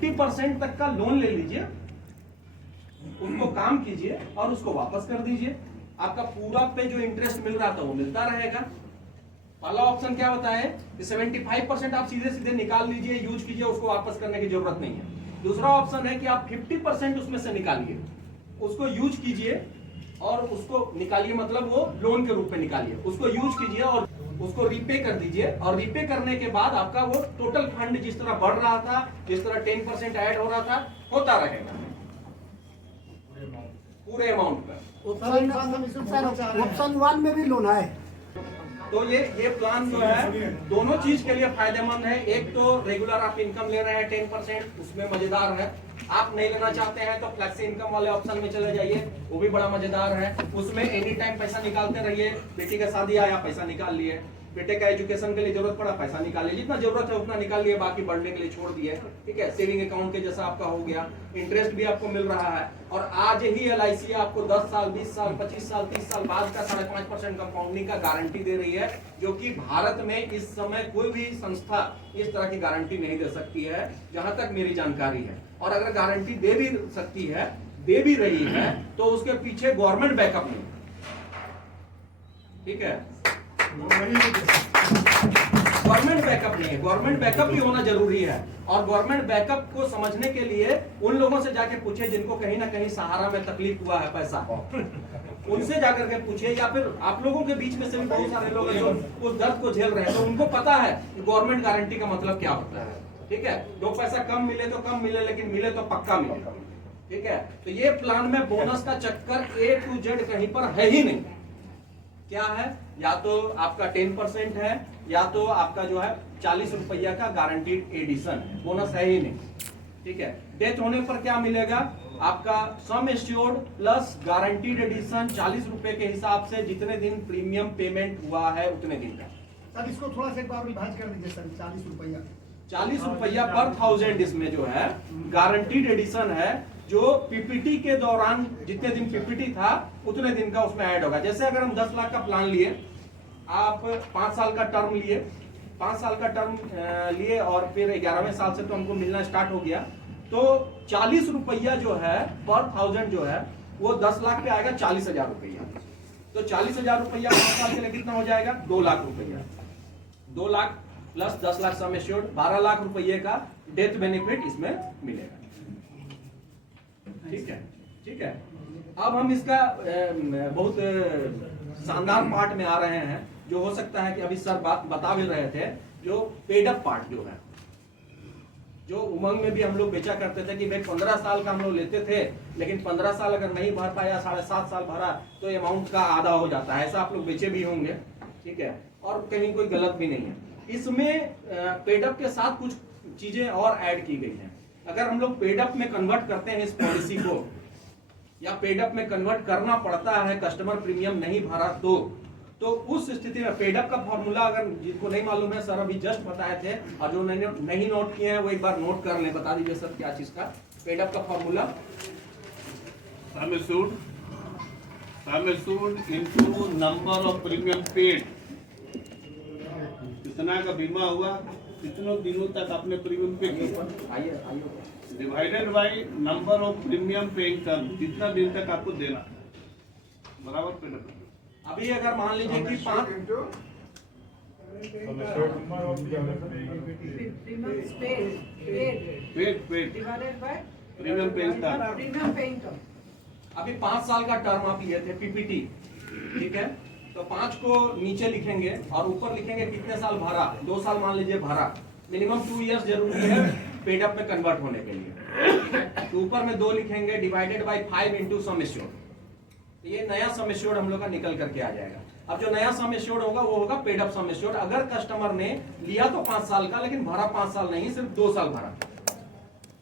50% तक का लोन ले लीजिए, उसको काम कीजिए और उसको वापस कर दीजिए। आपका पूरा पे जो इंटरेस्ट मिल रहा था वो मिलता रहेगा। पहला ऑप्शन क्या होता है कि 75% आप सीधे सीधे निकाल लीजिए, यूज कीजिए, उसको वापस करने की जरूरत नहीं है। दूसरा ऑप्शन है कि आप 50% उसमें से निकालिए, उसको यूज कीजिए और उसको निकालिए, मतलब वो लोन के रूप में निकालिए, उसको यूज कीजिए और उसको रीपे कर दीजिए। और रीपे करने के बाद आपका वो टोटल फंड जिस तरह बढ़ रहा था, जिस तरह 10% ऐड हो रहा था, होता रहेगा पूरे अमाउंट पर। ऑप्शन 1 में भी लोन है। तो ये प्लान जो है दोनों चीज के लिए फायदेमंद है। एक तो रेगुलर आप इनकम ले रहे हैं 10%, उसमें मजेदार है। आप नहीं लेना चाहते हैं तो फ्लेक्सी इनकम वाले ऑप्शन में चले जाइए, वो भी बड़ा मजेदार है। उसमें एनी टाइम पैसा निकालते रहिए। बेटी का शादी आया, पैसा निकाल लिए, बेटे का एजुकेशन के लिए जरूरत पड़ा, पैसा निकालिए, जितना जरूरत है उतना निकाल लिए, बाकी बढ़ने के लिए छोड़ दिए। ठीक है, सेविंग अकाउंट के जैसा आपका हो गया, इंटरेस्ट भी आपको मिल रहा है। और आज ही LIC आपको 10 साल 20 साल 25 साल 30 साल बाद का 5.5% कंपाउंडिंग का गारंटी दे रही है, जो कि भारत में इस समय कोई भी संस्था इस तरह की गारंटी नहीं दे सकती है, जहां तक मेरी जानकारी है। और अगर गारंटी दे भी सकती है, दे भी रही है, तो उसके पीछे गवर्नमेंट बैकअप नहीं। ठीक है, गवर्नमेंट बैकअप नहीं है। गवर्नमेंट बैकअप भी होना जरूरी है। और गवर्नमेंट बैकअप को समझने के लिए उन लोगों से जाके पूछे जिनको कहीं ना कहीं सहारा में तकलीफ हुआ है पैसा, उनसे जाकर के पूछे, या फिर आप लोगों के बीच में से भी बहुत सारे लोग जो उस दर्द को झेल रहे हैं, तो उनको पता है कि गवर्नमेंट गारंटी का मतलब क्या होता है। ठीक है, जो पैसा कम मिले तो कम मिले, लेकिन मिले तो पक्का मिले। ठीक है, तो ये प्लान में बोनस का चक्कर A to Z कहीं पर है ही नहीं। क्या है, या तो आपका 10% है, या तो आपका जो है 40 रुपया का गारंटीड एडिशन है, बोनस है ही नहीं। ठीक है, डेथ होने पर क्या मिलेगा, आपका sum assured plus guaranteed addition 40 रुपए के हिसाब से जितने दिन प्रीमियम पेमेंट हुआ है उतने दिन का। सर इसको थोड़ा सा एक बार रिवाइज कर दीजिए सर। 40 रुपया 40 रुपया पर 1000 इसमें जो है गारंटीड एडिशन है, जो PPT के दौरान जितने दिन PPT था उतने दिन का उसमें ऐड होगा। जैसे अगर हम 10 लाख का प्लान लिए, आप 5 साल का टर्म लिए, 5 साल का टर्म लिए और फिर 11वें साल से तो हमको मिलना स्टार्ट हो गया, तो 40 रुपया जो है पर 1000 जो है वो 10 लाख पे आएगा 40,000 रुपया। तो 40,000 रुपया 5 साल के लिए कितना हो जाएगा, 2 लाख रुपया। 2 lakh plus 10 lakh sum assured, 12 lakh रुपये का डेथ बेनिफिट इसमें मिलेगा। ठीक है, ठीक है। अब हम इसका बहुत शानदार पार्ट में आ रहे हैं, जो हो सकता है कि अभी सर बात बता भी रहे थे, जो पेड अप पार्ट जो है, जो उमंग में भी हम लोग बेचा करते थे कि भाई 15 साल का हम लोग लेते थे, लेकिन 15 साल अगर नहीं भर पाया, 7.5 साल भरा तो अमाउंट का आधा हो जाता है, ऐसा आप लोग बेचे भी होंगे। ठीक है, और कहीं कोई गलत भी नहीं है। इसमें पेड अप के साथ कुछ चीजें और ऐड की गई हैं। अगर हम लोग पेड अप में कन्वर्ट करते हैं इस पॉलिसी को, या पेड अप में कन्वर्ट करना पड़ता है, कस्टमर प्रीमियम नहीं भरा तो उस स्थिति में पेड अप का फॉर्मूला, अगर जिनको नहीं मालूम है, सर अभी जस्ट बताए थे, और जो नहीं नोट किए हैं वो एक बार नोट कर लें। बता दीजिए सर क्या चीज का पेड अप का formula. Sum assured into number of premium paid, कितना का बीमा हुआ, कितनों दिनों तक आपने प्रीमियम पे किया, आइए divided by number of premium paying term, जितना दिन तक आपको देना, बराबर पेड। अभी अगर मान लीजिए कि 5 प्रीमियम पेइंग टर्म, अभी 5 साल का टर्म आप लिए थे PPT, ठीक है, तो 5 को नीचे लिखेंगे और ऊपर लिखेंगे कितने साल भरा, 2 साल मान लीजिए भरा, मिनिमम 2 इयर्स जरूरी है पेड अप में कन्वर्ट होने के लिए। तो ऊपर में 2 लिखेंगे divided by 5 into sum assured, तो ये नया सम एश्योर्ड हम लोग का निकल करके आ जाएगा। अब जो नया सम एश्योर्ड होगा वो होगा पेड अप सम एश्योर्ड। अगर कस्टमर ने लिया तो 5 साल का, लेकिन भरा 5 साल नहीं, सिर्फ 2 साल भरा।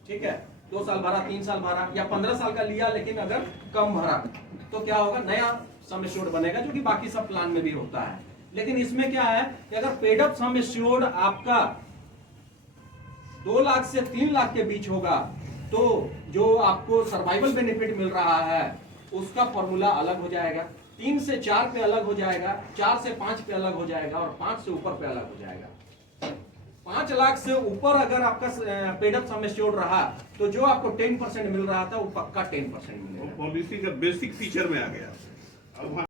ठीक है, 2 साल भरा, 3 साल भरा, या 15 साल का लिया लेकिन अगर कम भरा, तो क्या होगा, नया सम एश्योर्ड बनेगा, जो कि बाकी सब प्लान में भी होता है। लेकिन इसमें क्या है कि अगर पेड अप सम एश्योर्ड आपका 2 लाख से 3 लाख के बीच होगा, तो जो आपको सर्वाइवल बेनिफिट मिल रहा है उसका फॉर्मूला अलग हो जाएगा, 3 से 4 पे अलग हो जाएगा, 4 से 5 पे अलग हो जाएगा, और 5 से ऊपर पे अलग हो जाएगा। 5 लाख से ऊपर अगर आपका पेड अप सम एश्योर्ड रहा तो जो आपको 10% मिल रहा था वो पक्का 10% मिलेगा। पॉलिसी का बेसिक फीचर में आ गया। अब